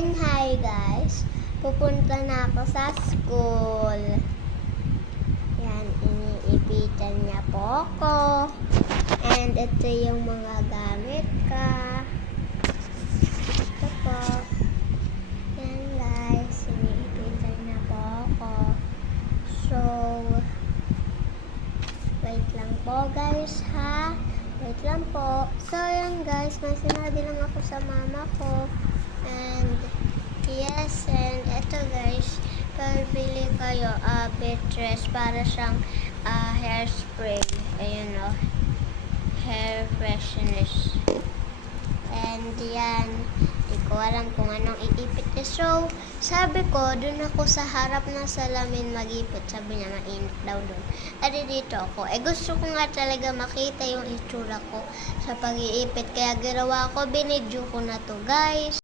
And hi guys, pupunta na ako sa school. Yan, iniipitan niya po ako. And ito yung mga gamit ka. Ito po. Yan guys, iniipitan niya po ako. So, wait lang po guys ha. Wait lang po. So yan guys, may sinabi lang ako sa mama ko. And yes, and eto guys, pabili kayo Beatrice para siyang hairspray. Ayun o, hair freshness. And yan, hindi ko alam kung anong iipit niya. So, sabi ko, dun ako sa harap ng salamin mag-ipit. Sabi niya, mainit daw dun. At dito ako. Gusto ko nga talaga makita yung itsura ko sa pag-iipit. Kaya ginawa ko, binidyo ko na to guys.